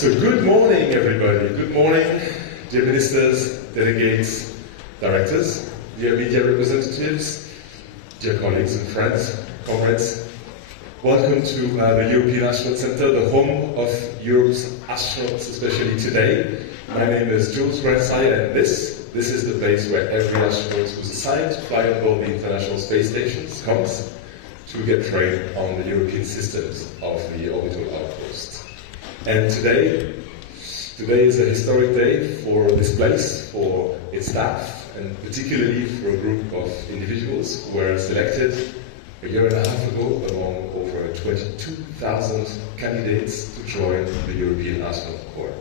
So good morning, everybody. Good morning, dear ministers, delegates, directors, dear media representatives, dear colleagues and friends, comrades. Welcome to the European Astronaut Centre, the home of Europe's astronauts, especially today. My name is Jules Rensai, and this is the place where every astronaut who's assigned to fly on board the International Space Stations comes to get trained on the European systems of the orbital outpost. And today is a historic day for this place, for its staff, and particularly for a group of individuals who were selected a year and a half ago among over 22,000 candidates to join the European Astronaut Corps.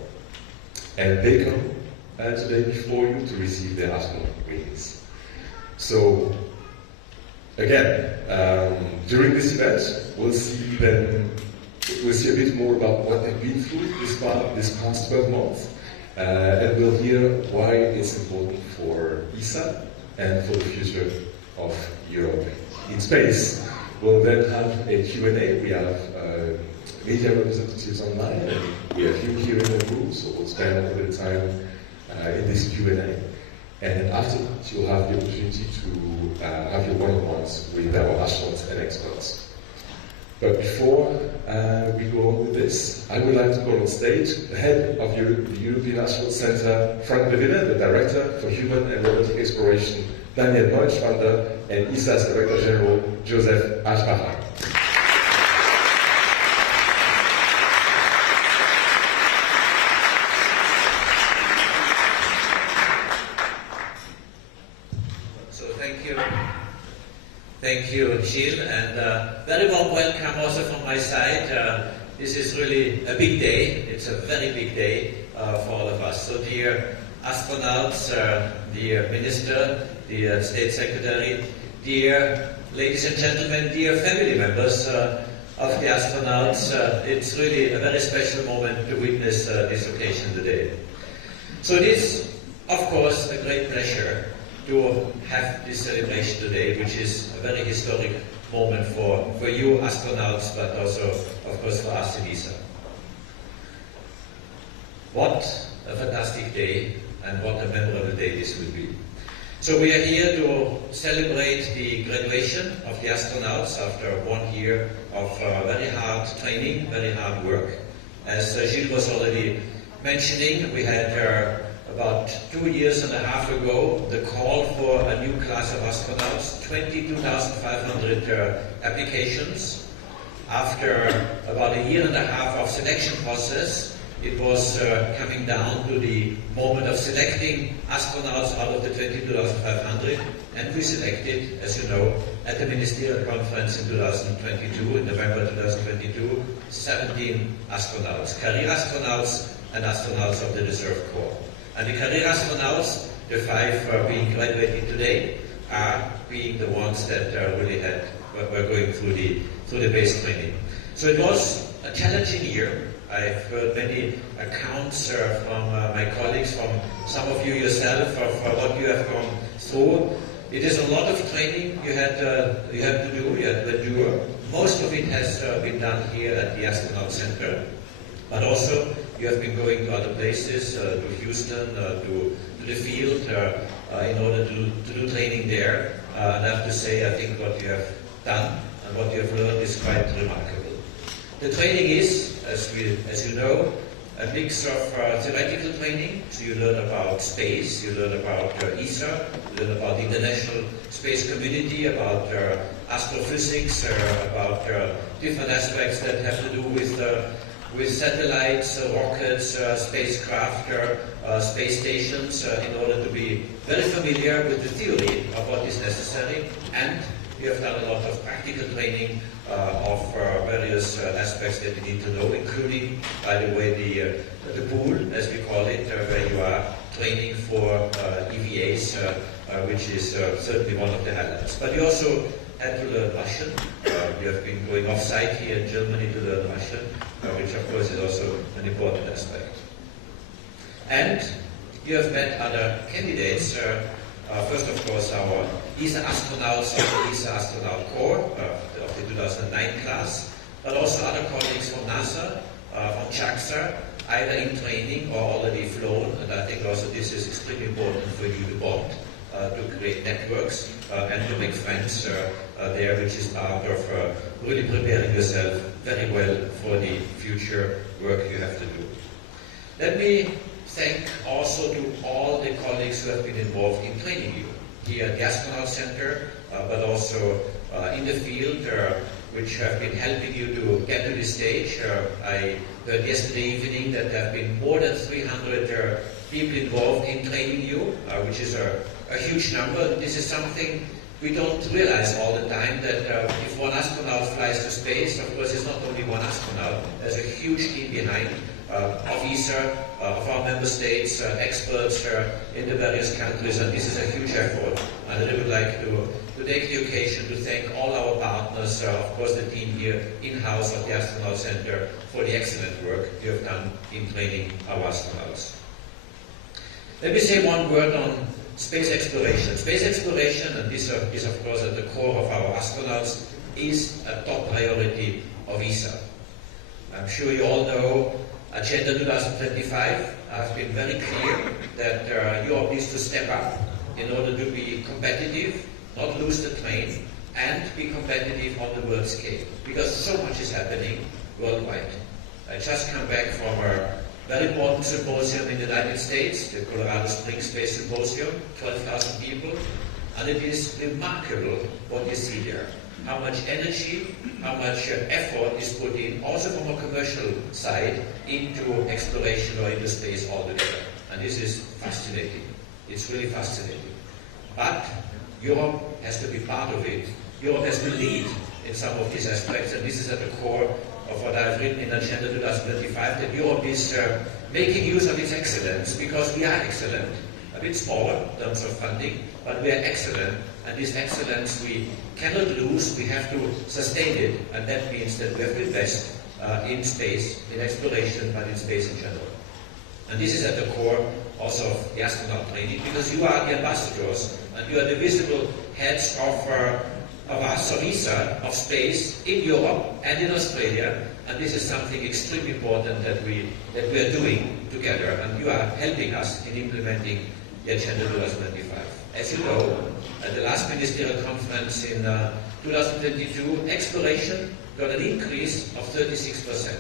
And they come today before you to receive their astronaut wings. So, again, during this event, we'll see a bit more about what they've been through this past 12 months, and we'll hear why it's important for ESA and for the future of Europe in space. We'll then have a Q&A. We have media representatives online, and we have you here in the room, so we'll spend a bit of time in this Q&A. And after that, you'll have the opportunity to have your one-on-ones with our astronauts and experts. But before we go on with this, I would like to call on stage the head of the European Astronaut Centre, Frank de Ville, the Director for Human and Robotic Exploration, Daniel Neuschwander, and ESA's Director General, Joseph Aschbacher. Thank you, Gilles, and very warm welcome also from my side. This is really a big day. It's a very big day for all of us. So, dear astronauts, dear Minister, dear State Secretary, dear ladies and gentlemen, dear family members of the astronauts, it's really a very special moment to witness this occasion today. So it is, of course, a great pleasure to have this celebration today, which is a very historic moment for you astronauts, but also, of course, for us in ESA. What a fantastic day, and what a memorable day this will be. So we are here to celebrate the graduation of the astronauts after 1 year of very hard training, very hard work. As Gilles was already mentioning, we had about 2.5 years ago, the call for a new class of astronauts, 22,500 applications. After about 1.5 years of selection process, it was coming down to the moment of selecting astronauts out of the 22,500, and we selected, as you know, at the Ministerial Conference in 2022, in November 2022, 17 astronauts, career astronauts and astronauts of the Reserve Corps. And the career astronauts, the 5 being graduating today, are being the ones that really were going through the base training. So it was a challenging year. I've heard many accounts from my colleagues, from some of you yourself, of what you have gone through. It is a lot of training you had to do, you had to endure. Most of it has been done here at the Astronaut Centre, but also you have been going to other places, to Houston, to the field, in order to do training there. And I have to say, I think what you have done and what you have learned is quite remarkable. The training is, as you know, a mix of theoretical training. So you learn about space, you learn about ESA, you learn about the international space community, about astrophysics, about different aspects that have to do with satellites, rockets, spacecraft, space stations, in order to be very familiar with the theory of what is necessary. And we have done a lot of practical training of various aspects that you need to know, including, by the way, the pool, as we call it, where you are training for EVAs, which is certainly one of the highlights. But you also had to learn Russian. We have been going off-site here in Germany to learn Russian, which of course is also an important aspect. And you have met other candidates. First, of course, our ESA astronauts of the ESA Astronaut Corps, of the 2009 class, but also other colleagues from NASA, from JAXA, either in training or already flown, and I think also this is extremely important for you to bond, to create networks and to make friends there, which is part of really preparing yourself very well for the future work you have to do. Let me thank also to all the colleagues who have been involved in training you here at the Astronaut Centre, but also in the field, which have been helping you to get to this stage. I heard yesterday evening that there have been more than 300 people involved in training you, which is a huge number. This is something we don't realize all the time, that if one astronaut flies to space, of course it's not only one astronaut, there's a huge team behind of ESA, of our member states, experts in the various countries, and this is a huge effort. And I would like to take the occasion to thank all our partners, of course the team here in-house at the Astronaut Centre, for the excellent work you have done in training our astronauts. Let me say one word on space exploration. Space exploration, and this is of course at the core of our astronauts, is a top priority of ESA. I'm sure you all know Agenda 2025 has been very clear that Europe needs to step up in order to be competitive, not lose the train, and be competitive on the world scale, because so much is happening worldwide. I just come back from a very important symposium in the United States, the Colorado Springs Space Symposium, 12,000 people, and it is remarkable what you see there. How much energy, how much effort is put in, also from a commercial side, into exploration or into space altogether. And this is fascinating. It's really fascinating. But Europe has to be part of it. Europe has to lead in some of these aspects, and this is at the core of what I've written in Agenda 2025, that Europe is making use of its excellence, because we are excellent. A bit smaller in terms of funding, but we are excellent, and this excellence we cannot lose. We have to sustain it, and that means that we have to invest in space, in exploration, but in space in general. And this is at the core also of the astronaut training, because you are the ambassadors, and you are the visible heads of us, of ESA, of space in Europe and in Australia, and this is something extremely important that we are doing together, and you are helping us in implementing the Agenda 2025. As you know, at the last ministerial conference in 2022, exploration got an increase of 36%.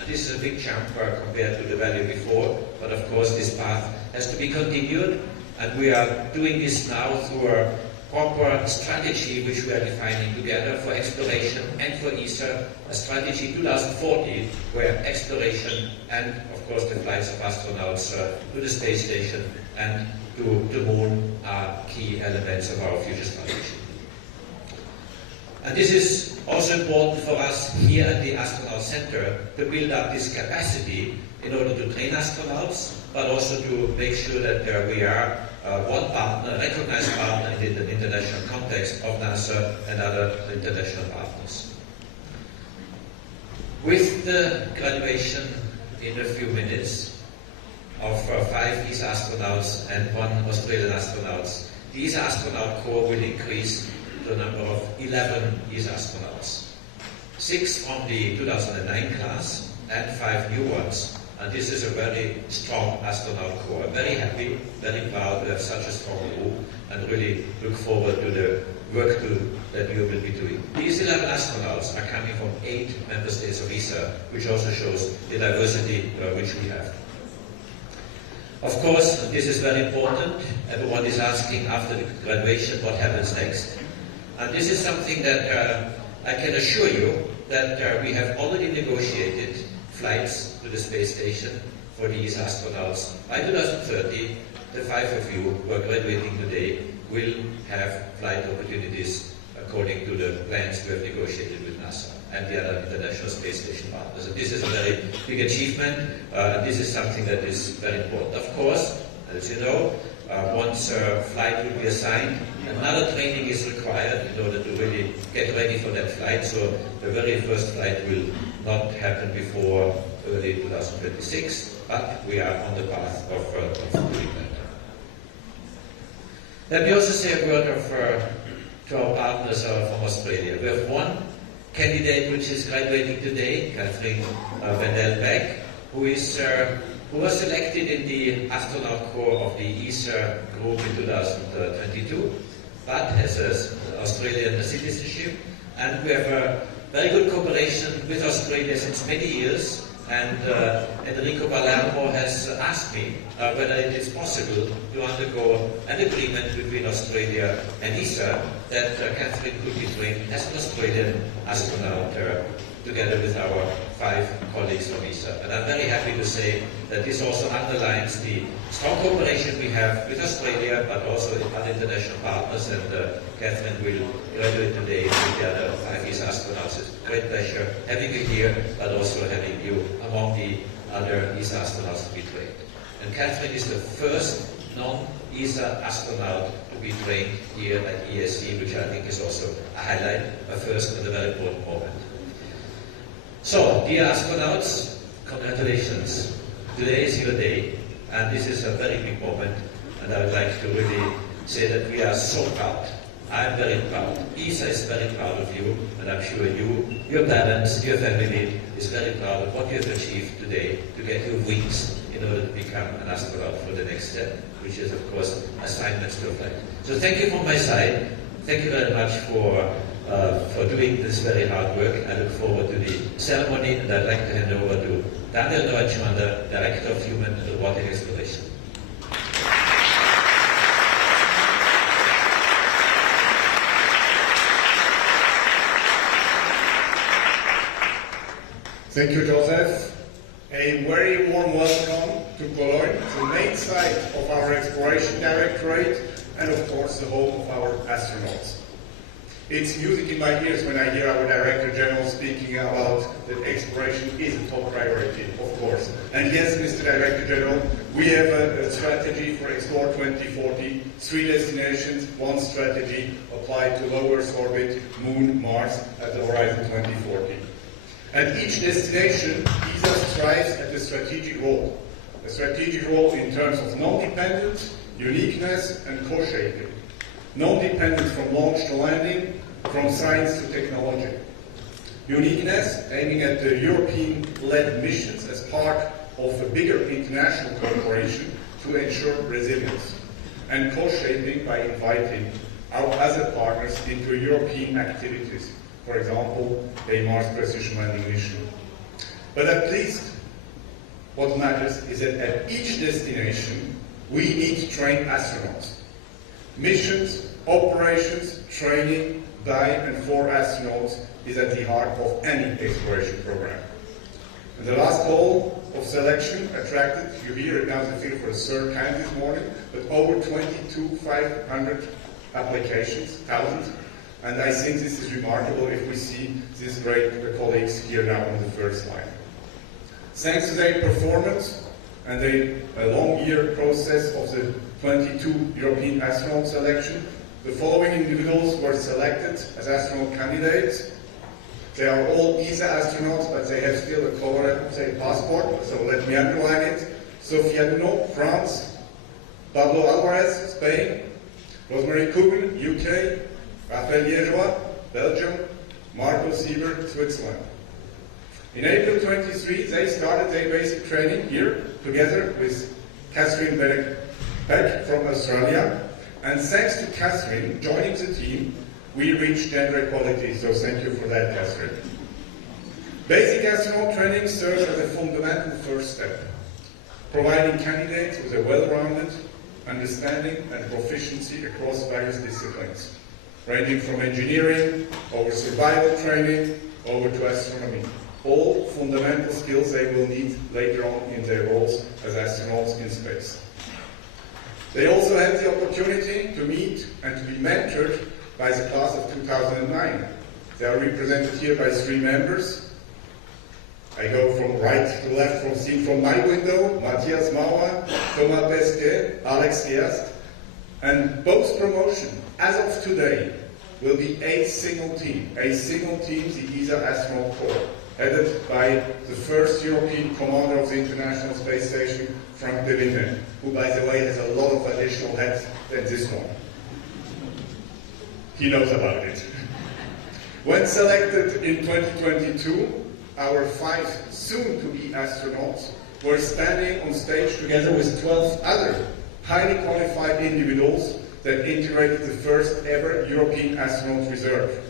And this is a big jump compared to the value before, but of course this path has to be continued, and we are doing this now through a proper strategy which we are defining together for exploration and for ESA, a strategy 2040 where exploration and of course the flights of astronauts to the space station and to the moon are key elements of our future strategy. And this is also important for us here at the Astronaut Centre to build up this capacity in order to train astronauts, but also to make sure that we are one partner, recognized partner in the international context of NASA and other international partners. With the graduation in a few minutes of 5 ESA astronauts and 1 Australian astronaut, the ESA astronaut corps will increase to a number of 11 ESA astronauts. 6 from the 2009 class and 5 new ones. And this is a very strong astronaut corps. I'm very happy, very proud to have such a strong group, and really look forward to the work that you will be doing. These 11 astronauts are coming from 8 member states of ESA, which also shows the diversity which we have. Of course, this is very important. Everyone is asking after the graduation what happens next. And this is something that I can assure you that we have already negotiated flights to the space station for these astronauts. By 2030, the 5 of you who are graduating today will have flight opportunities according to the plans we have negotiated with NASA and the other international space station partners. And this is a very big achievement, and this is something that is very important. Of course, as you know, once a flight will be assigned, another training is required in order to really get ready for that flight. So the very first flight will not happen before early 2026, but we are on the path of doing that. Let me also say a word to our partners from Australia. We have one candidate which is graduating today, Catherine Wendell Beck, who was selected in the astronaut corps of the ESA group in 2022, but has an Australian citizenship, and we have a very good cooperation with Australia since many years. And Enrico Palermo has asked me whether it is possible to undergo an agreement between Australia and ESA that Catherine could be trained as an Australian astronaut together with our 5 colleagues from ESA. And I'm very happy to say that this also underlines the strong cooperation we have with Australia, but also with other international partners. And Catherine will graduate today with the other 5 ESA astronauts. It's a great pleasure having you here, but also having you among the other ESA astronauts to be trained. And Catherine is the first non-ESA astronaut to be trained here at ESC, which I think is also a highlight, a first and a very important moment. So, dear astronauts, congratulations. Today is your day, and this is a very big moment, and I would like to really say that we are so proud. I'm very proud. ESA is very proud of you, and I'm sure you, your parents, your family is very proud of what you have achieved today to get your wings in order to become an astronaut for the next step, which is, of course, assignments to flight. So thank you from my side. Thank you very much for doing this very hard work. I look forward to the ceremony, and I'd like to hand over to Daniel Deutschmander, Director of Human and Robotic Exploration. Thank you, Joseph. A very warm welcome to Cologne, the main site of our Exploration Directorate, and of course the home of our astronauts. It's music in my ears when I hear our Director General speaking about that exploration is a top priority, of course. And yes, Mr. Director General, we have a strategy for Explore 2040, 3 destinations, 1 strategy applied to low Earth orbit, Moon, Mars at the horizon 2040. At each destination, ESA strives at a strategic role in terms of non-dependence, uniqueness, and co-shaping. Non-dependence from launch to landing, from science to technology. Uniqueness, aiming at the European-led missions as part of a bigger international cooperation to ensure resilience. And co-shaping by inviting our other partners into European activities. For example, a Mars precision landing mission. But at least what matters is that at each destination, we need trained astronauts. Missions, operations, training by and for astronauts is at the heart of any exploration program. And the last call of selection attracted, you hear it now in the field for the 3rd time this morning, but over 22,500 applications, 1,000. And I think this is remarkable if we see these great colleagues here now on the first line. Thanks to their performance and a long year process of the 22 European astronaut selection, the following individuals were selected as astronaut candidates. They are all ESA astronauts, but they have still a Cologne passport, so let me underline it. Sofia Duno, France. Pablo Alvarez, Spain. Rosemary Coogan, UK. Raphael Liégeois, Belgium. Marco Sieber, Switzerland. In April 23, they started their basic training here, together with Catherine Beck from Australia. And thanks to Catherine joining the team, we reached gender equality, so thank you for that, Catherine. Basic astronaut training serves as a fundamental first step, providing candidates with a well-rounded understanding and proficiency across various disciplines, ranging from engineering, over survival training, over to astronomy. All fundamental skills they will need later on in their roles as astronauts in space. They also had the opportunity to meet and to be mentored by the class of 2009. They are represented here by 3 members. I go from right to left, seen from my window: Matthias Mauer, Thomas Pesquet, Alex Diast. And post-promotion, as of today, will be a single team, the ESA Astronaut Corps, headed by the first European commander of the International Space Station, Frank de Winne, who, by the way, has a lot of additional heads than this one. He knows about it. When selected in 2022, our 5 soon-to-be astronauts were standing on stage together with 12 other highly qualified individuals that integrated the first ever European Astronaut Reserve.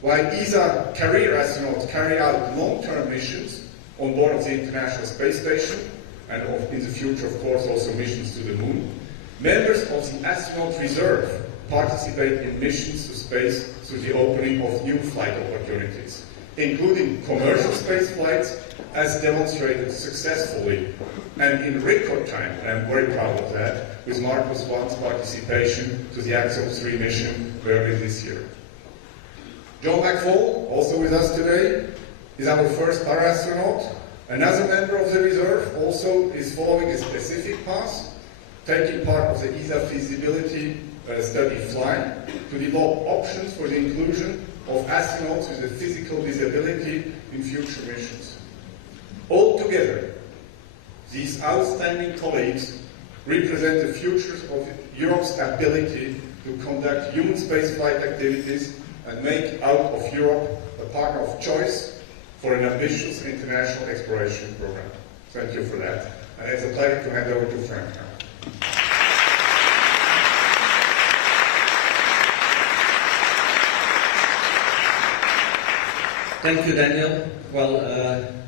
While ESA career astronauts carry out long-term missions on board of the International Space Station, and in the future, of course, also missions to the Moon, members of the Astronaut Reserve participate in missions to space through the opening of new flight opportunities, including commercial space flights, as demonstrated successfully and in record time, and I'm very proud of that, with Marcus One's participation to the Axiom 3 mission early this year. John McFall, also with us today, is our first para-astronaut. Another member of the reserve also is following a specific path, taking part of the ESA feasibility study flying to develop options for the inclusion of astronauts with a physical disability in future missions. Altogether, these outstanding colleagues represent the future of Europe's ability to conduct human spaceflight activities and make out of Europe a partner of choice for an ambitious international exploration program. Thank you for that. And it's a pleasure to hand over to Frank now. Thank you, Daniel. Well,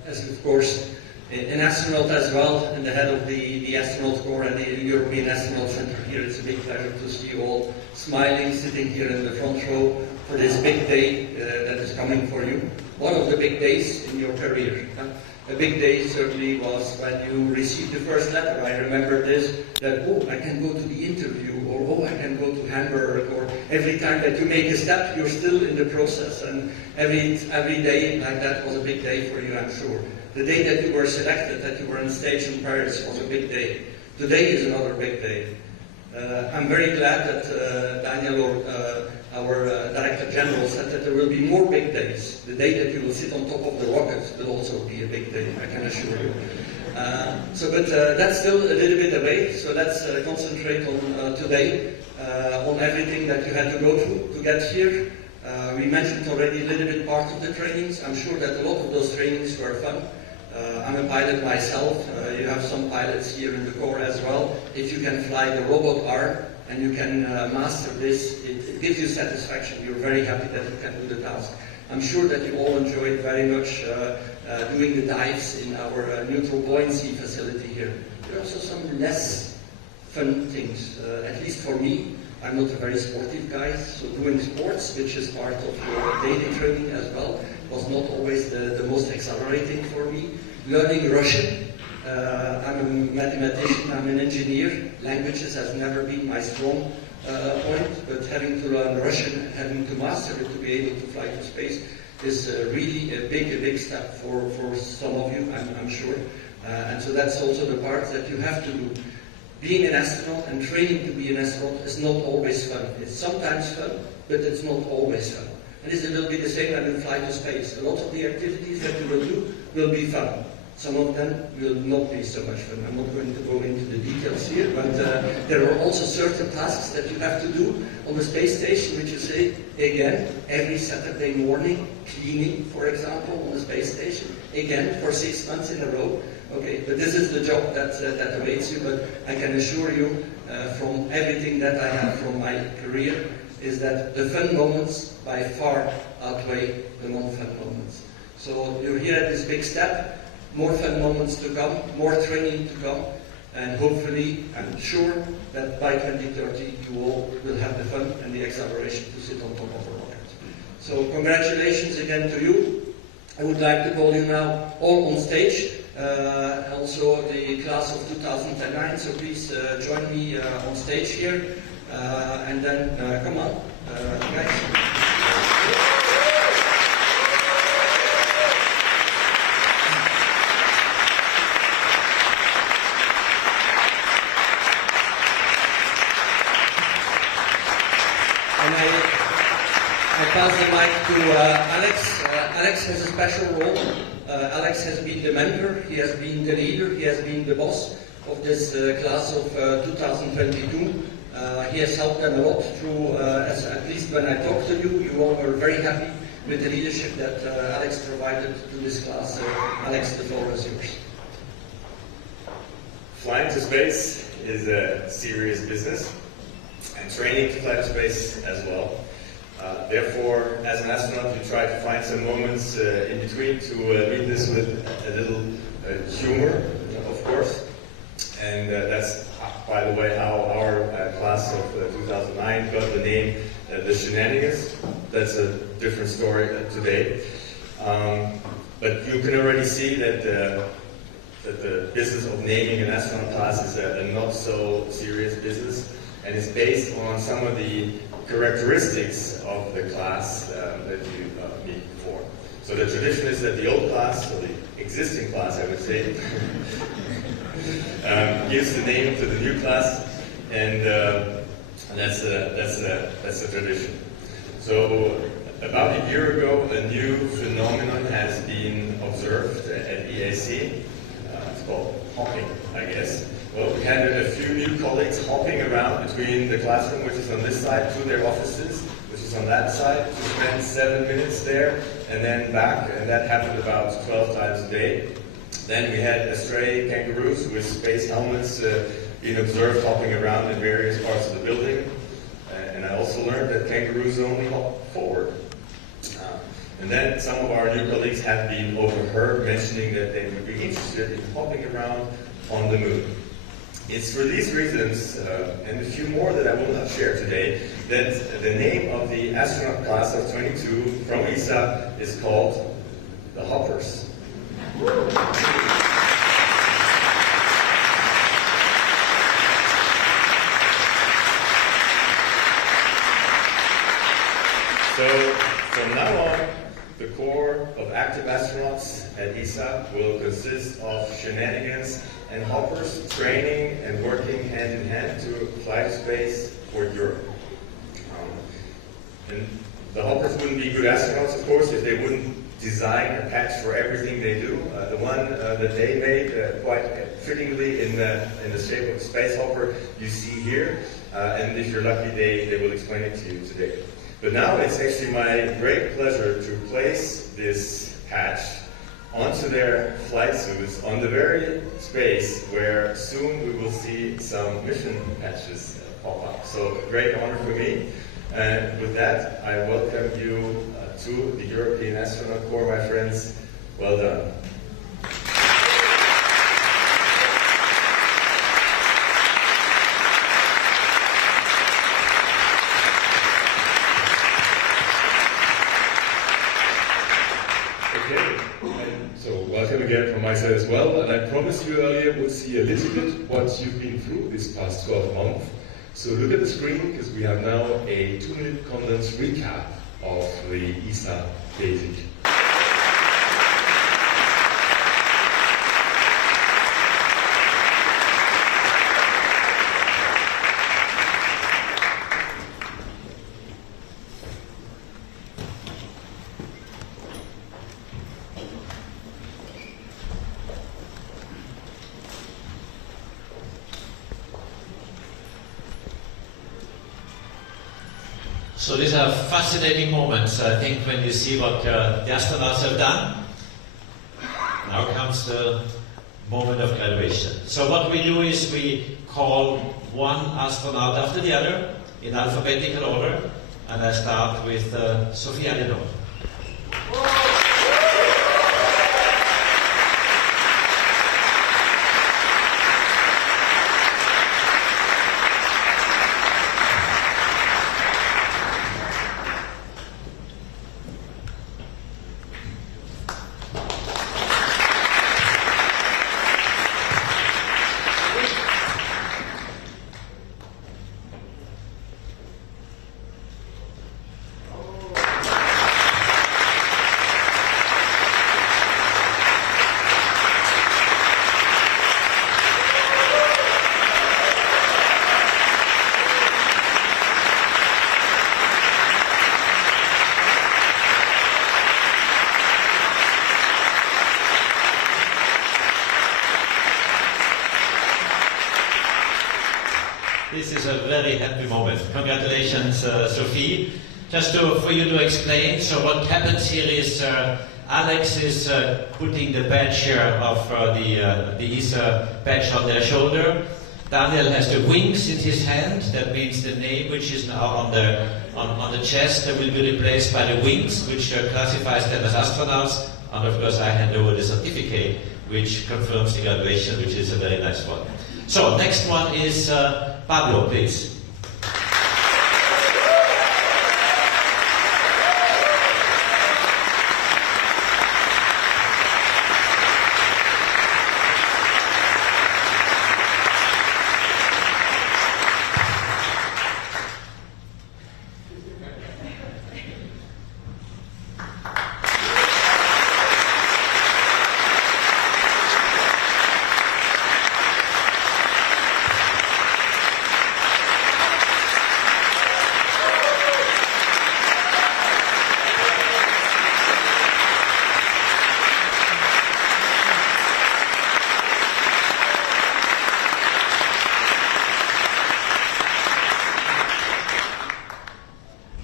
as of course an astronaut as well, and the head of the Astronaut Corps and the European Astronaut Centre here, it's a big pleasure to see you all smiling, sitting here in the front row for this big day that is coming for you. One of the big days in your career. A big day certainly was when you received the first letter. I remember this, that, oh, I can go to the interview, or oh, I can go to Hamburg, or every time that you make a step, you're still in the process. And every day like that was a big day for you, I'm sure. The day that you were selected, that you were on stage in Paris, was a big day. Today is another big day. I'm very glad that Daniel, our Director General, said that there will be more big days. The day that you will sit on top of the rocket will also be a big day, I can assure you. But that's still a little bit away, so let's concentrate on today, on everything that you had to go through to get here. We mentioned already a little bit part of the trainings. I'm sure that a lot of those trainings were fun. I'm a pilot myself. You have some pilots here in the Corps as well. If you can fly the robot arm and you can master this, it gives you satisfaction. You're very happy that you can do the task. I'm sure that you all enjoyed very much doing the dives in our neutral buoyancy facility here. There are also some less fun things, at least for me. I'm not a very sportive guy, so doing sports, which is part of your daily training as well, was not always the most exhilarating for me. Learning Russian, I'm a mathematician, I'm an engineer. Languages has never been my strong point, but having to learn Russian, having to master it to be able to fly to space is really a big step for some of you, I'm sure. And so that's also the part that you have to do. Being an astronaut and training to be an astronaut is not always fun. It's sometimes fun, but it's not always fun. And this will be the same when you fly to space. A lot of the activities that you will do will be fun. Some of them will not be so much fun. I'm not going to go into the details here, but there are also certain tasks that you have to do on the space station, which you say, again, every Saturday morning, cleaning, for example, on the space station, again, for 6 months in a row. Okay, but this is the job that awaits you, but I can assure you from everything that I have from my career is that the fun moments by far outweigh the non-fun moments. So you're here at this big step, more fun moments to come, more training to come, and hopefully, I'm sure that by 2030 you all will have the fun and the acceleration to sit on top of a rocket. So congratulations again to you. I would like to call you now all on stage. Also the class of 2009, so please join me on stage here, and then come on, guys. And I pass the mic to Alex. Alex has a special role. Alex has been the mentor, he has been the leader, he has been the boss of this class of 2022. He has helped them a lot through, at least when I talked to you, you all were very happy with the leadership that Alex provided to this class. Alex, the floor is yours. flying to space is a serious business, and training to fly to space as well. Therefore, as an astronaut, you try to find some moments in between to meet this with a little humor, of course. And that's, by the way, how our class of 2009 got the name the Shenanigans. That's a different story today. But you can already see that the business of naming an astronaut class is a not so serious business, and it's based on some of the characteristics of the class that you meet before. So the tradition is that the old class, or the existing class, I would say, gives the name to the new class, and that's the tradition. So about a year ago, a new phenomenon has been observed at EAC. It's called hopping, I guess. Well, we had a few new colleagues hopping around between the classroom, which is on this side, to their offices, which is on that side, to spend 7 minutes there, and then back, and that happened about 12 times a day. Then we had stray kangaroos with space helmets being observed hopping around in various parts of the building. And I also learned that kangaroos only hop forward. And then some of our new colleagues have been overheard mentioning that they would be interested in hopping around on the moon. It's for these reasons, and a few more that I will not share today, that the name of the astronaut class of 22 from ESA is called the Hoppers. So from now on, the core of active astronauts at ESA will consist of shenanigans and hoppers training and working hand in hand to fly to space for Europe. And the hoppers wouldn't be good astronauts, of course, if they wouldn't design a patch for everything they do. The one that they made quite fittingly in the shape of a space hopper you see here, and if you're lucky, they will explain it to you today. But now it's actually my great pleasure to place this patch onto their flight suits on the very space where soon we will see some mission patches pop up. So a great honor for me. And with that, I welcome you to the European Astronaut Corps, my friends. Well done. Welcome again from my side as well, and I promised you earlier we'll see a little bit what you've been through this past 12 months. So look at the screen, because we have now a 2-minute condensed recap of the ESA basic. So these are fascinating moments, I think, when you see what the astronauts have done. Now comes the moment of graduation. So what we do is we call one astronaut after the other in alphabetical order, and I start with Sophia Lenore. This is a very happy moment. Congratulations, Sophie. for you to explain, so what happens here is Alex is putting the badge of the ESA badge on their shoulder. Daniel has the wings in his hand. That means the name, which is now on the chest, will be replaced by the wings, which classifies them as astronauts. And of course, I hand over the certificate, which confirms the graduation, which is a very nice one. So, next one is Pablo, please.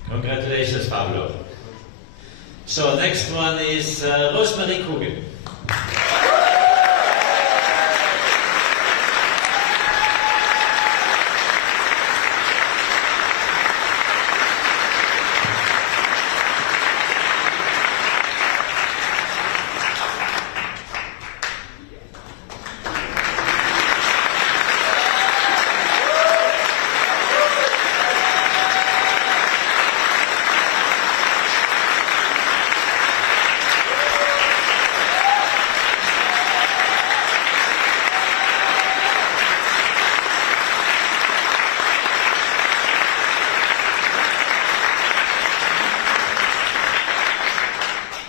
Congratulations, Pablo. So next one is Rosemarie Kugel.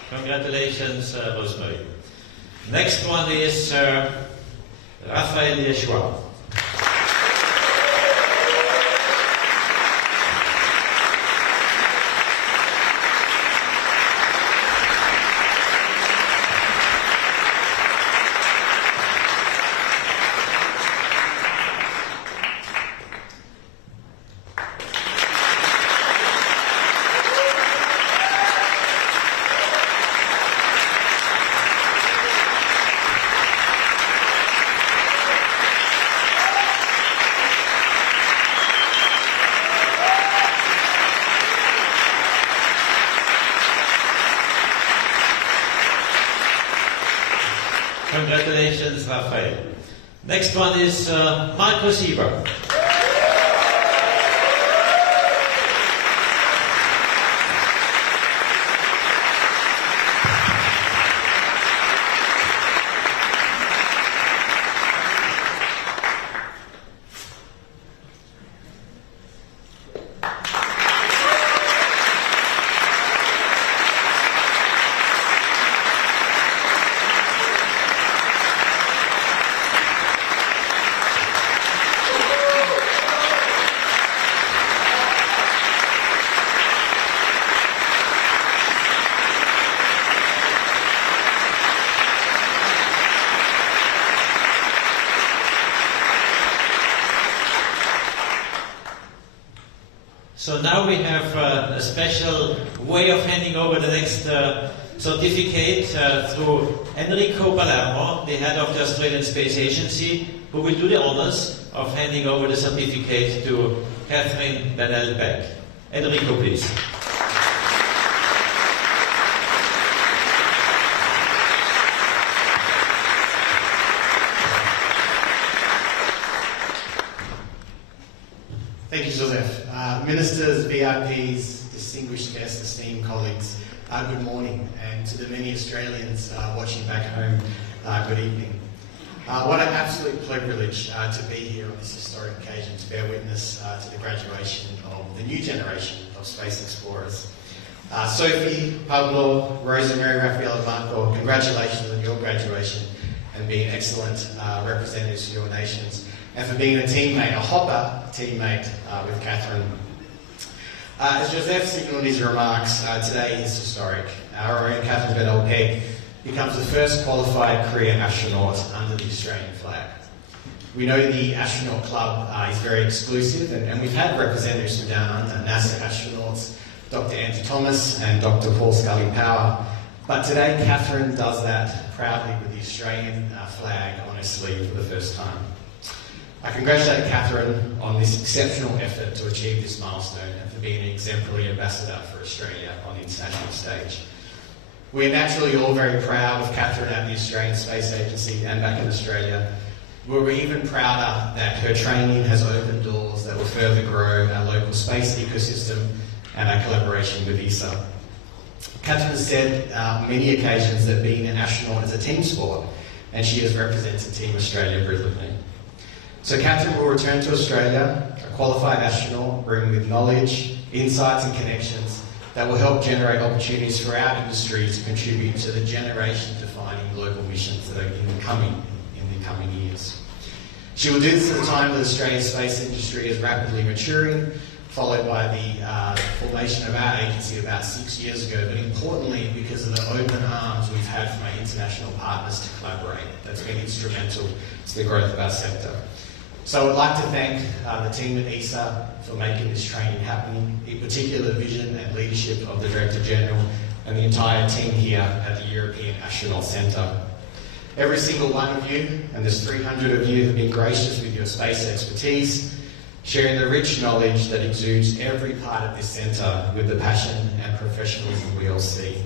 Congratulations, Rosemarie. Next one is Raphael Yeshua. Congratulations, Raphael. Next one is Marco Sieber. So now we have a special way of handing over the next certificate through Enrico Palermo, the head of the Australian Space Agency, who will do the honors of handing over the certificate to Catherine Bennell-Beck. Enrico, please. Thank you, Joseph. Ministers, VIPs, distinguished guests, esteemed colleagues, good morning. And to the many Australians watching back home, good evening. What an absolute privilege to be here on this historic occasion, to bear witness to the graduation of the new generation of space explorers. Sophie, Pablo, Rosemary, Raphael and Marco, congratulations on your graduation and being excellent representatives for your nations, and for being a teammate, a hopper teammate with Catherine. As Joseph signalled his remarks, today is historic. Our own Catherine Bennell-Beck becomes the first qualified career astronaut under the Australian flag. We know the astronaut club is very exclusive, and we've had representatives from down under, NASA astronauts, Dr. Andrew Thomas and Dr. Paul Scully-Power. But today, Catherine does that proudly with the Australian flag on her sleeve for the first time. I congratulate Catherine on this exceptional effort to achieve this milestone and for being an exemplary ambassador for Australia on the international stage. We're naturally all very proud of Catherine at the Australian Space Agency and back in Australia. We're even prouder that her training has opened doors that will further grow our local space ecosystem and our collaboration with ESA. Catherine has said on many occasions that being an astronaut is a team sport, and she has represented Team Australia brilliantly. So Catherine will return to Australia, a qualified astronaut, bringing with knowledge, insights and connections that will help generate opportunities for our industry to contribute to the generation-defining global missions that are in the coming years. She will do this at a time that the Australian space industry is rapidly maturing, followed by the formation of our agency about 6 years ago, but importantly because of the open arms we've had from our international partners to collaborate. That's been instrumental to the growth of our sector. So I'd like to thank the team at ESA for making this training happen, in particular the vision and leadership of the Director General and the entire team here at the European Astronaut Centre. Every single one of you, and there's 300 of you, have been gracious with your space expertise, sharing the rich knowledge that exudes every part of this centre with the passion and professionalism we all see.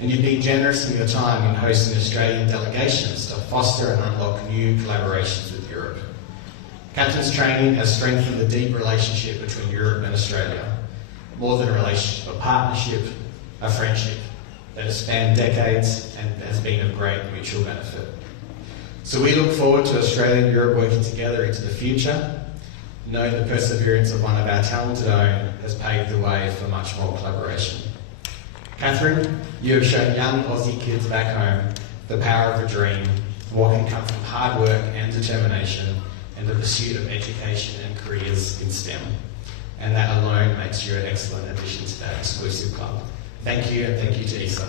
And you've been generous in your time in hosting Australian delegations to foster and unlock new collaborations with Europe. Catherine's training has strengthened the deep relationship between Europe and Australia, more than a relationship, a partnership, a friendship that has spanned decades and has been of great mutual benefit. So we look forward to Australia and Europe working together into the future, knowing the perseverance of one of our talented own has paved the way for much more collaboration. Catherine, you have shown young Aussie kids back home the power of a dream, what can come from hard work and determination and the pursuit of education and careers in STEM. And that alone makes you an excellent addition to that exclusive club. Thank you, and thank you to ESA.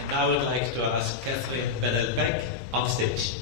And now I would like to ask Catherine Bennett-Beck on stage.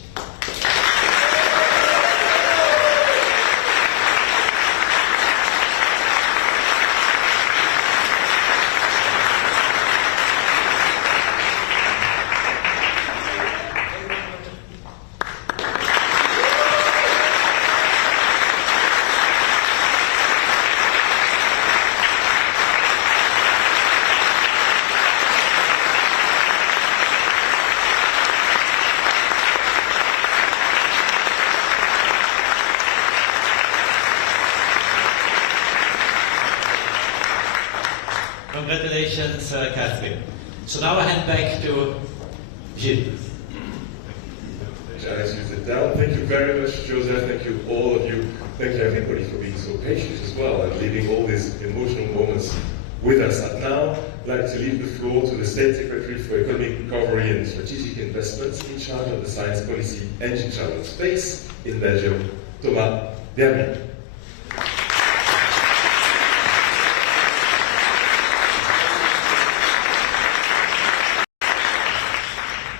Congratulations, Catherine. So now I hand back to Gilles. Janice, you sit down. Thank you very much, Joseph. Thank you, all of you. Thank you, everybody, for being so patient as well and leaving all these emotional moments with us. And now, I'd like to leave the floor to the State Secretary for Economic Recovery and Strategic Investments in charge of the science policy and in charge of space in Belgium, Thomas Derby.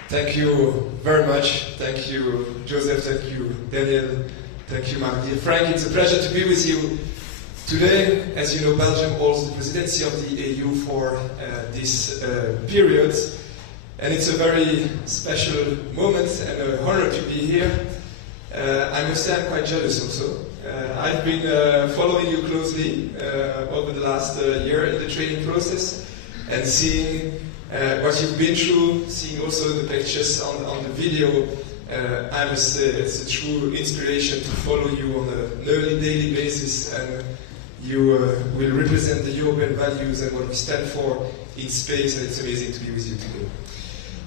Thank you very much. Thank you, Joseph. Thank you, Daniel. Thank you, Mark. Dear Frank, it's a pleasure to be with you today. As you know, Belgium holds the presidency of the EU for this period. And it's a very special moment and an honor to be here. I must say I'm quite jealous also. I've been following you closely over the last year in the training process and seeing what you've been through, seeing also the pictures on the video. I must say it's a true inspiration to follow you on an early daily basis, and you will represent the European values and what we stand for in space, and it's amazing to be with you today.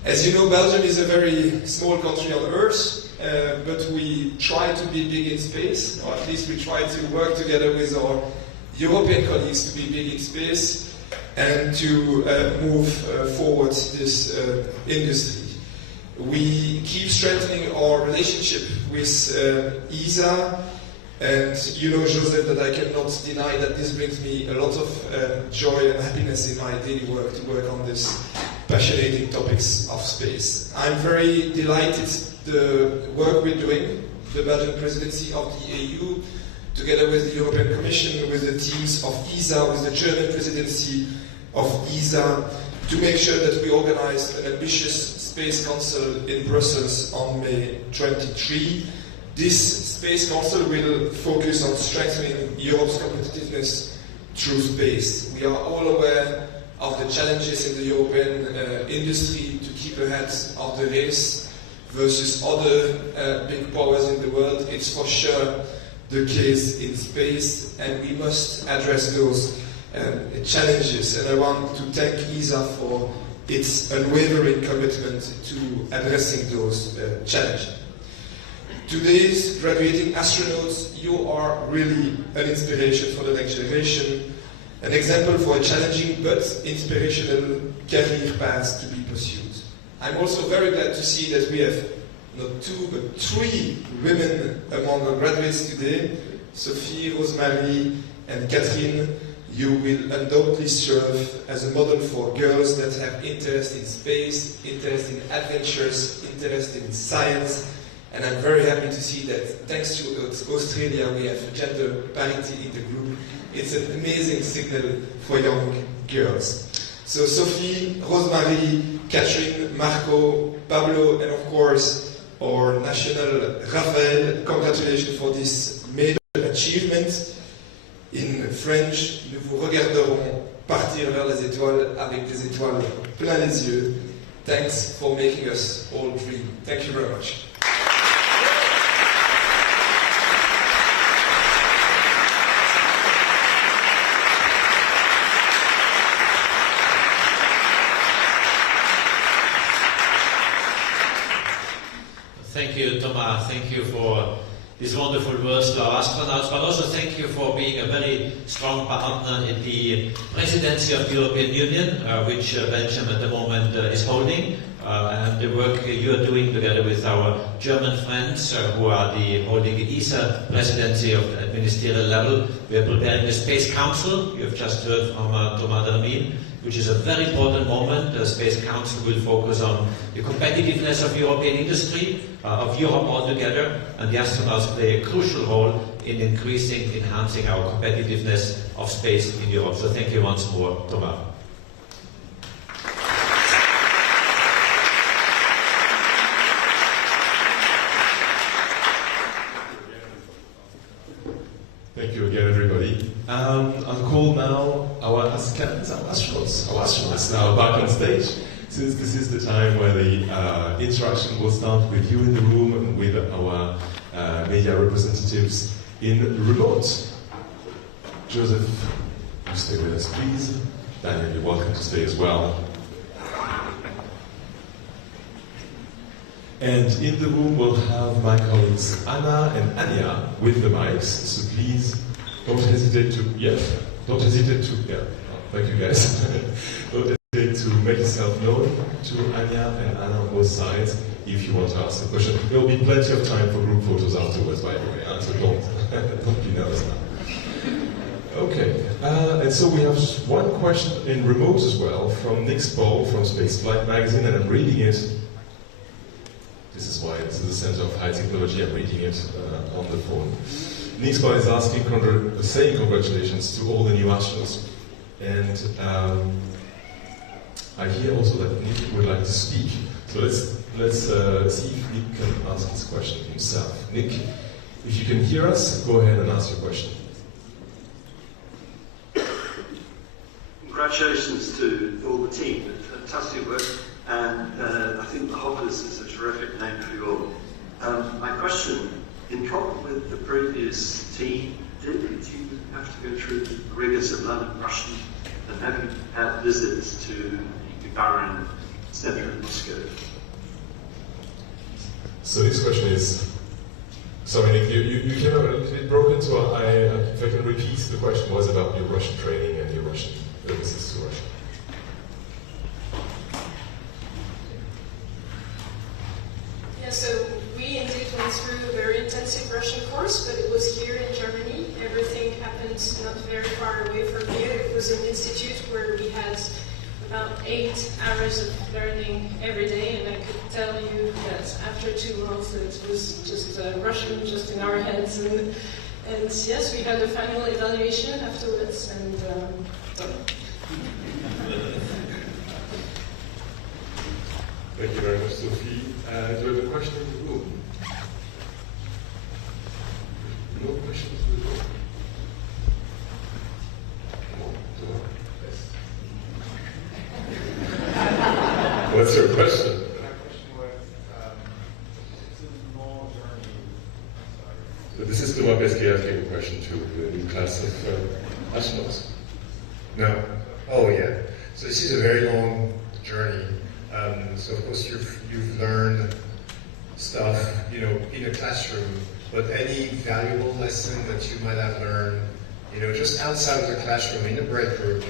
As you know, Belgium is a very small country on Earth, but we try to be big in space, or at least we try to work together with our European colleagues to be big in space and to move forward this industry. We keep strengthening our relationship with ESA, and you know, Joseph, that I cannot deny that this brings me a lot of joy and happiness in my daily work to work on this passionate topics of space. I'm very delighted the work we're doing, the Belgian presidency of the EU, together with the European Commission, with the teams of ESA, with the German presidency of ESA, to make sure that we organize an ambitious Space Council in Brussels on May 23. This Space Council will focus on strengthening Europe's competitiveness through space. We are all aware of the challenges in the European industry to keep ahead of the race versus other big powers in the world. It's for sure the case in space, and we must address those challenges. And I want to thank ESA for its unwavering commitment to addressing those challenges. Today's graduating astronauts, you are really an inspiration for the next generation, an example for a challenging but inspirational career path to be pursued. I'm also very glad to see that we have not 2 but 3 women among our graduates today. Sophie, Rosemary and Catherine. You will undoubtedly serve as a model for girls that have interest in space, interest in adventures, interest in science. And I'm very happy to see that thanks to Australia we have gender parity in the group. It's an amazing signal for young girls. So Sophie, Rosemary, Catherine, Marco, Pablo, and of course our national Raphaël, congratulations for this major achievement. In French, nous vous regarderons partir vers les étoiles avec des étoiles plein les yeux. Thanks for making us all dream. Thank you very much. Thank you, Thomas. Thank you for these wonderful words to our astronauts, but also thank you for being a very strong partner in the presidency of the European Union, which Belgium at the moment is holding, and the work you are doing together with our German friends who are holding the ESA presidency at ministerial level. We are preparing the Space Council. You have just heard from Thomas Dermin, which is a very important moment. The Space Council will focus on the competitiveness of European industry, of Europe altogether, and the astronauts play a crucial role in enhancing our competitiveness of space in Europe. So thank you once more, Thomas. Thank you again, everybody. I'll call now our astronauts now back on stage, since this is the time where the interaction will start with you in the room and with our media representatives in remote. Joseph, you stay with us, please. Daniel, you're welcome to stay as well. And in the room we'll have my colleagues Anna and Anya with the mics, so please don't hesitate to, thank you guys. Don't hesitate to make yourself known to Anya and Anna on both sides if you want to ask a question. There will be plenty of time for group photos afterwards, by the way, so don't be nervous now. Okay, and so we have one question in remote as well from Nick Spohl from Spaceflight magazine, and I'm reading it. This is why this is the Center of High Technology. I'm reading it on the phone. Nick Spohl is asking, saying congratulations to all the new astronauts, and I hear also that Nick would like to speak. So let's see if Nick can ask his question himself. Nick, if you can hear us, go ahead and ask your question. Congratulations to all the team. Fantastic work. And I think the Hoppers is a terrific name for you all. My question, in common with the previous team, did you have to go through the rigors of learning Russian, and have you had visits to the Gagarin Centre in Moscow? So this question is, sorry Nick, you came out a little bit broken, so if I can repeat, the question was about your Russian training and your Russian visits to Russia. Yeah, so we indeed went through a very intensive Russian course, but it was here in Germany. Everything happened not very far away from here. It was an institute where we had about 8 hours of learning every day, and I could tell you that after 2 months it was just Russian just in our heads. And yes, we had a final evaluation afterwards, and Thank you very much, Sophie. Do you have a question in the room? No questions in the room? What's your question? My question was, it's a long journey. So this is the one basically asking a question to the new class of astronauts. No. Oh yeah. So this is a very long journey. So of course you've learned stuff, you know, in a classroom. But any valuable lesson that you might have learned, you know, just outside of the classroom, in the break room,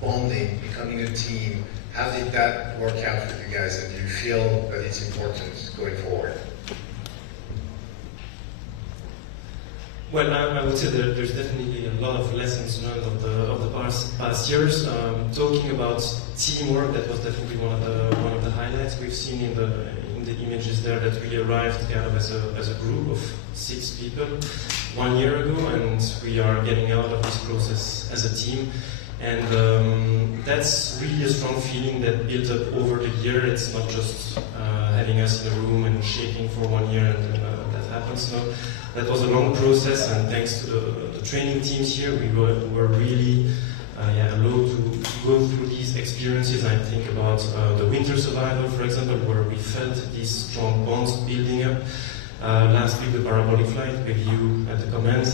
bonding, becoming a team. How did that work out for you guys, and do you feel that it's important going forward? Well, I would say that there's definitely a lot of lessons learned of the past years. Talking about teamwork, that was definitely one of the highlights we've seen in the images there. That we arrived kind of as a group of 6 people 1 year ago, and we are getting out of this process as a team. And that's really a strong feeling that built up over the year. It's not just having us in a room and shaking for 1 year and then that happens. No, that was a long process, and thanks to the training teams here, we were really allowed to go through these experiences. I think about the winter survival, for example, where we felt these strong bonds building up. Last week, the parabolic flight with you at the command.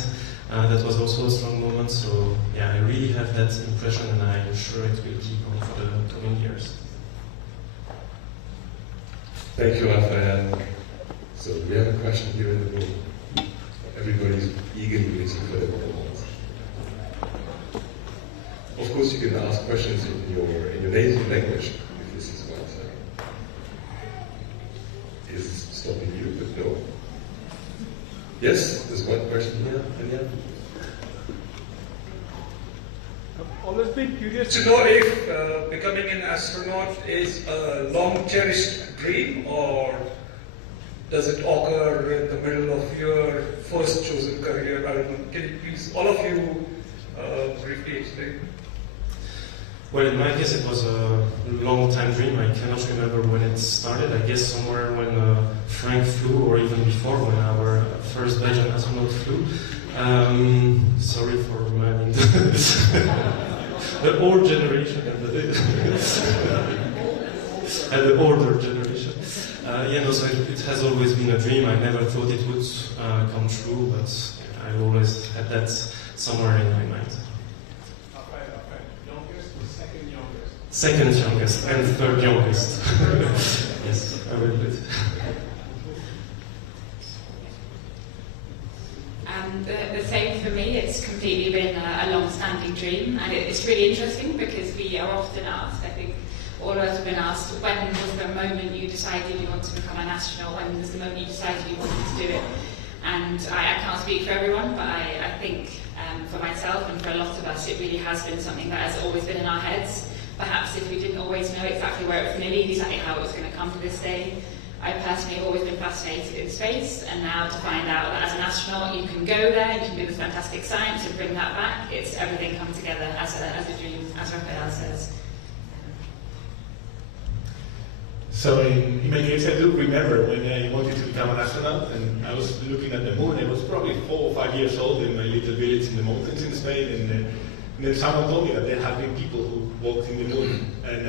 That was also a strong moment, so yeah, I really have that impression, and I'm sure it will keep on for the coming years. Thank you, Raphael. So we have a question here in the room. Everybody's eagerly waiting for their moment. Of course, you can ask questions in your native language, if this is what is stopping you, but no. Yes, there's one question here. Anya? I've always been curious To know if becoming an astronaut is a long cherished dream, or does it occur in the middle of your first chosen career? I don't know. Can you please, all of you, briefly explain? Well, in my case, it was a long time dream. I cannot remember when it started. I guess somewhere when Frank flew, or even before, when our first Belgian astronaut flew. Sorry for reminding the old generation and the older generation. So it has always been a dream. I never thought it would come true, but I always had that somewhere in my mind. Second youngest and third youngest. Yes, I will do it. The same for me. It's completely been a long-standing dream, and it's really interesting because we are often asked, I think all of us have been asked, when was the moment you decided you want to become an astronaut? When was the moment you decided you wanted to do it? And I can't speak for everyone, but I think for myself and for a lot of us, it really has been something that has always been in our heads. Perhaps if we didn't always know exactly where it was going to lead, exactly how it was going to come to this day. I personally have always been fascinated in space, and now to find out that as an astronaut you can go there, you can do this fantastic science and bring that back, it's everything come together as a dream, as Raphael says. So in my case, I do remember when I wanted to become an astronaut, and I was looking at the moon. I was probably 4 or 5 years old in my little village in the mountains in Spain, and then someone told me that there had been people who walked in the moon, and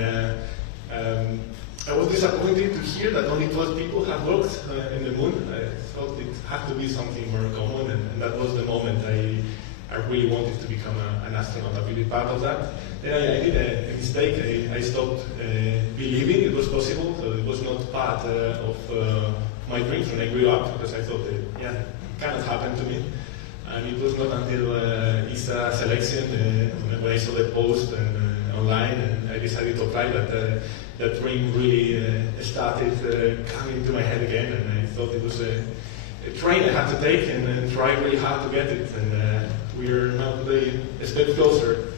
I was disappointed to hear that only 12 people have walked in the moon. I thought it had to be something more common, and that was the moment I really wanted to become an astronaut, to be part of that. Then I did a mistake. I stopped believing it was possible, so it was not part of my dreams when I grew up, because I thought, it cannot happen to me. And it was not until ESA selection, when I saw the post online, and I decided to apply, that that dream really started coming to my head again, and I thought it was a train I had to take and try really hard to get it, and we're now today a step closer.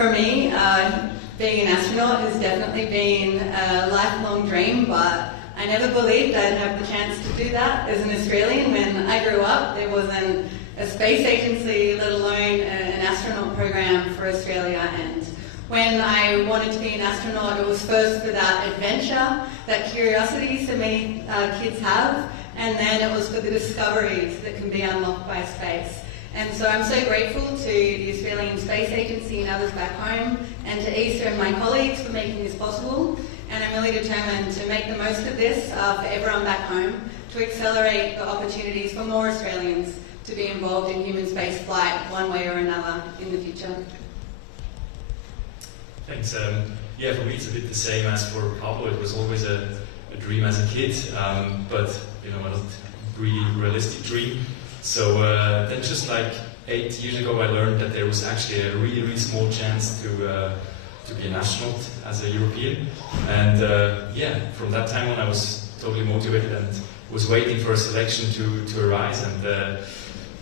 For me, being an astronaut has definitely been a lifelong dream, but I never believed I'd have the chance to do that as an Australian. When I grew up, there wasn't a space agency, let alone an astronaut program for Australia. And when I wanted to be an astronaut, it was first for that adventure, that curiosity so many kids have, and then it was for the discoveries that can be unlocked by space. And so I'm so grateful to the Australian Space Agency and others back home, and to ESA and my colleagues for making this possible. And I'm really determined to make the most of this for everyone back home, to accelerate the opportunities for more Australians to be involved in human space flight one way or another in the future. Thanks. Yeah, for me it's a bit the same as for Pablo. It was always a dream as a kid, but you know, not really realistic dream. So then just like 8 years ago I learned that there was actually a really, really small chance to be an astronaut as a European. And yeah, from that time on I was totally motivated and was waiting for a selection to arise, and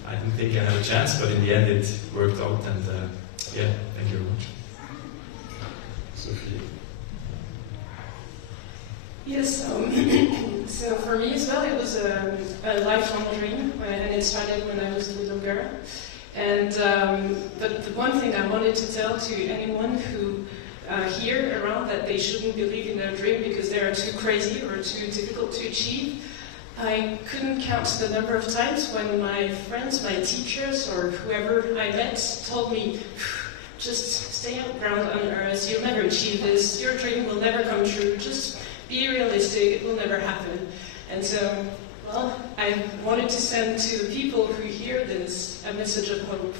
I didn't think I had a chance, but in the end it worked out, and yeah, thank you very much. Sophie. Yes, so for me as well, it was a lifelong dream, and it started when I was a little girl. And but the one thing I wanted to tell to anyone who hear around that they shouldn't believe in their dream because they are too crazy or too difficult to achieve, I couldn't count the number of times when my friends, my teachers, or whoever I met told me, just stay on ground on Earth, you'll never achieve this, your dream will never come true, just be realistic, it will never happen. And so, well, I wanted to send to the people who hear this a message of hope.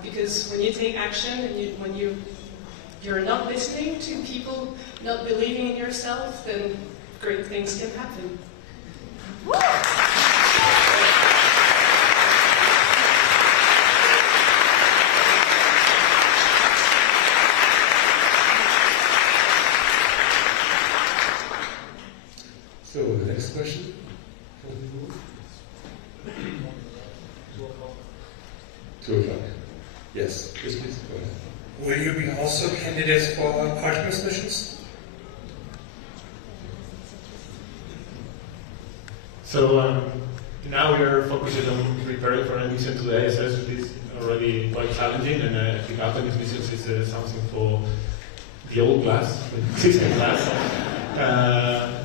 Because when you take action and when you're not listening to people, not believing in yourself, then great things can happen. So, the next question from the board? 2 o'clock. Yes, please, go ahead. Will you be also candidates for Artemis missions? So now we are focusing on preparing for a mission to the ISS, which is already quite challenging, and I think Artemis missions is something for the old class, the system class.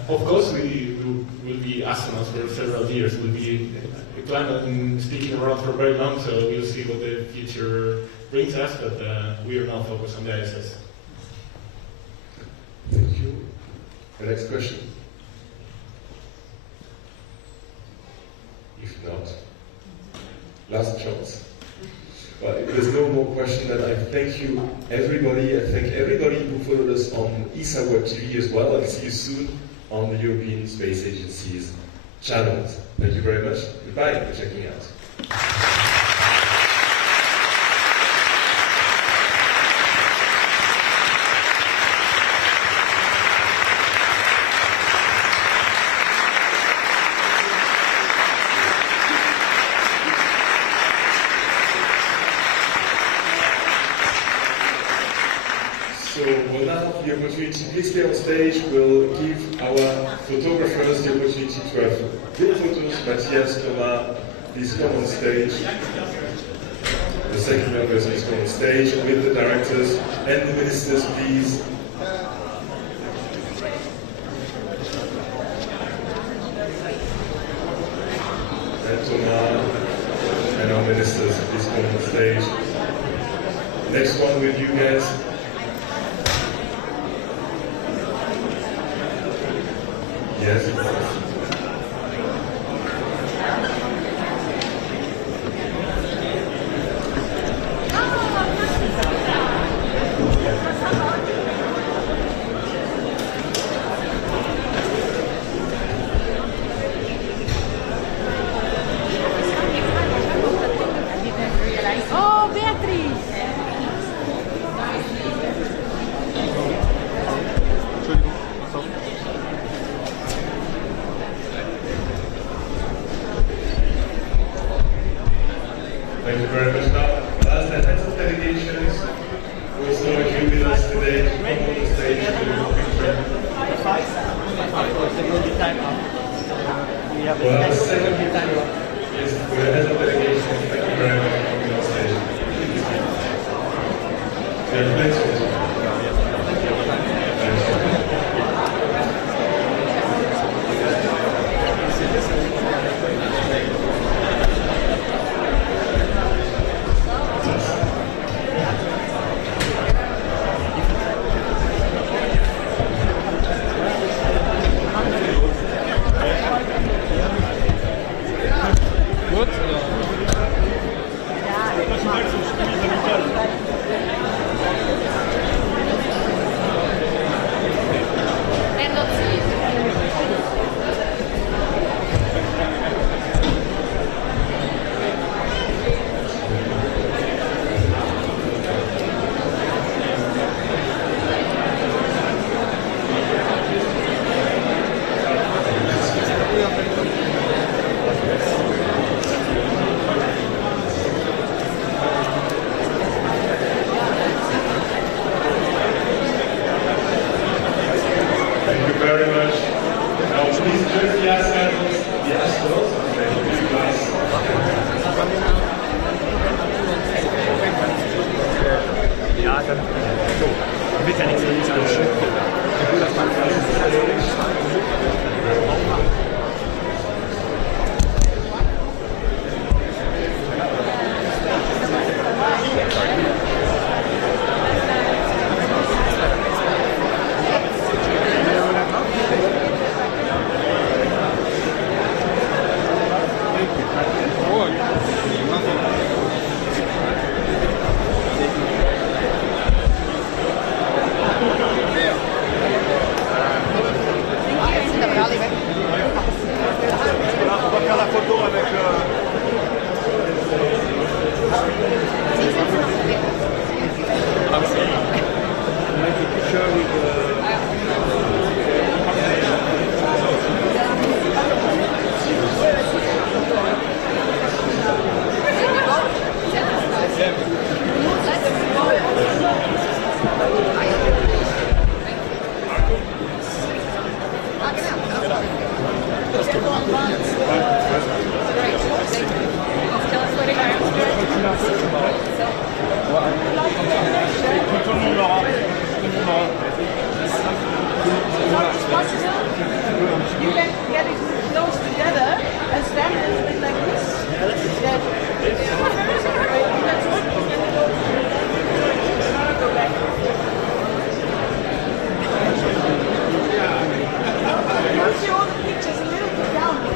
Of course, we will be astronauts for several years. We plan on sticking around for very long, so we'll see what the future brings us, but we are now focused on the ISS. Thank you. The next question? If not, last chance. Well, if there's no more question, then I thank you, everybody. I thank everybody who followed us on ESA Web TV as well, and see you soon on the European Space Agency's channels. Thank you very much. Goodbye for checking out. So we'll now have the opportunity, please stay on stage, we'll give our photographers the opportunity to have group photos. Matthias, Thomas, please come on stage. The second members, please come on stage with the directors and the ministers, please. And Thomas and our ministers, please come on stage. Next one with you guys. Yes. Oh, Beatriz! Thank you very much. Now, as the heads of delegations, we'll time up. We have Well, a the second time up. is for the head of delegation. Thank you very much for coming on stage. We have plenty to talk about. You can get it close together and stand a little bit like this.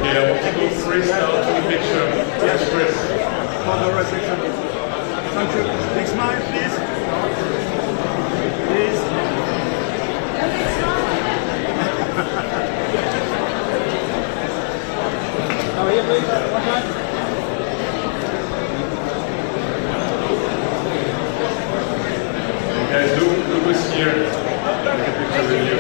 Yeah, we'll go freestyle to the picture. Yes, Chris. Photoreception. Thank you. Big smile, please. Please. Now here, please. One time. Guys, Luke is here. Take a picture with you.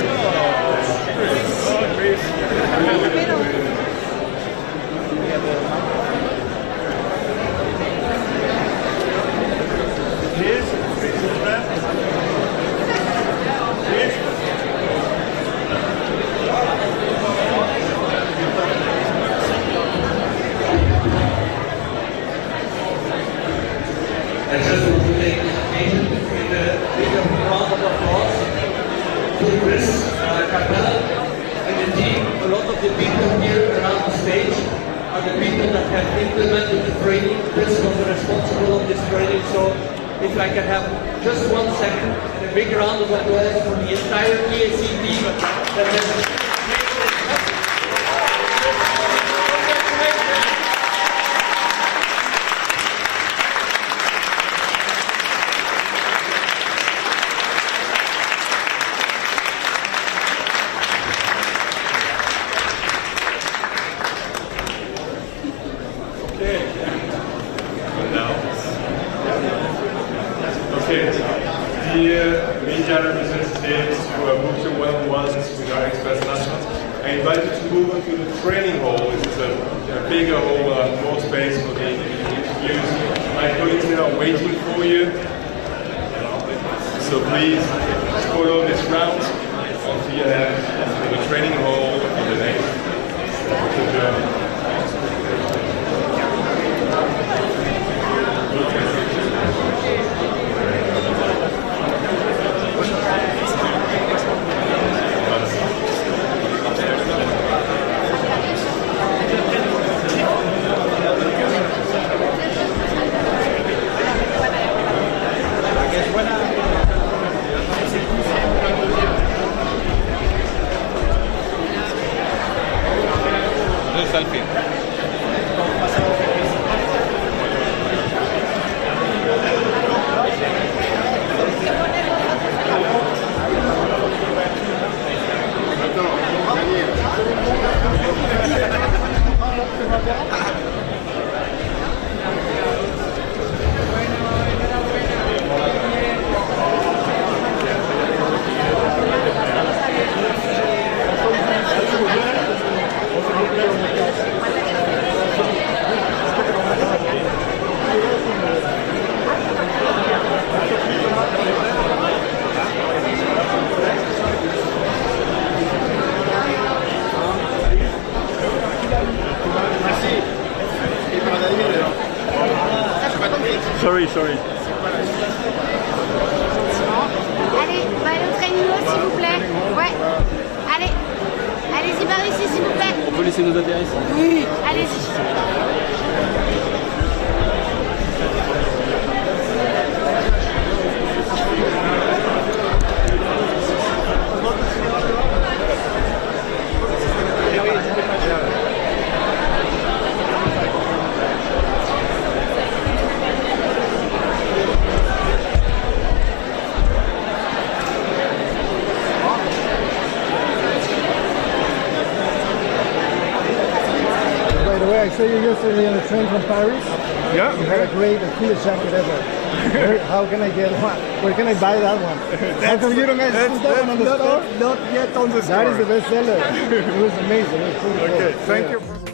And just to take in a big round of applause to Chris Capella and the team. A lot of the people here around the stage are the people that have implemented the training. Chris was responsible of this training, so if I can have just 1 second, a big round of applause for the entire TAC team that has made this happen. Okay, dear media representatives who have booked your one-on-ones with our experts and astronauts, I invite you to move on to the training hall. This is a bigger hall, more space for the interviews. My colleagues there are waiting for you. So please follow this route onto the training hall in the next selfie. Sorry. Allez, va aller au traîneau s'il vous plaît. Ouais. Allez. Allez-y par ici s'il vous plaît. On peut laisser nos affaires ici? Oui. Allez-y. I saw you yesterday on the train from Paris. Yeah. You had a great, the coolest jacket ever. How can I get one? Where can I buy that one? How come you don't guys put that one on the store? Not yet on the store. That is the best seller. It was amazing. It was pretty cool. Okay, thank Yeah. you.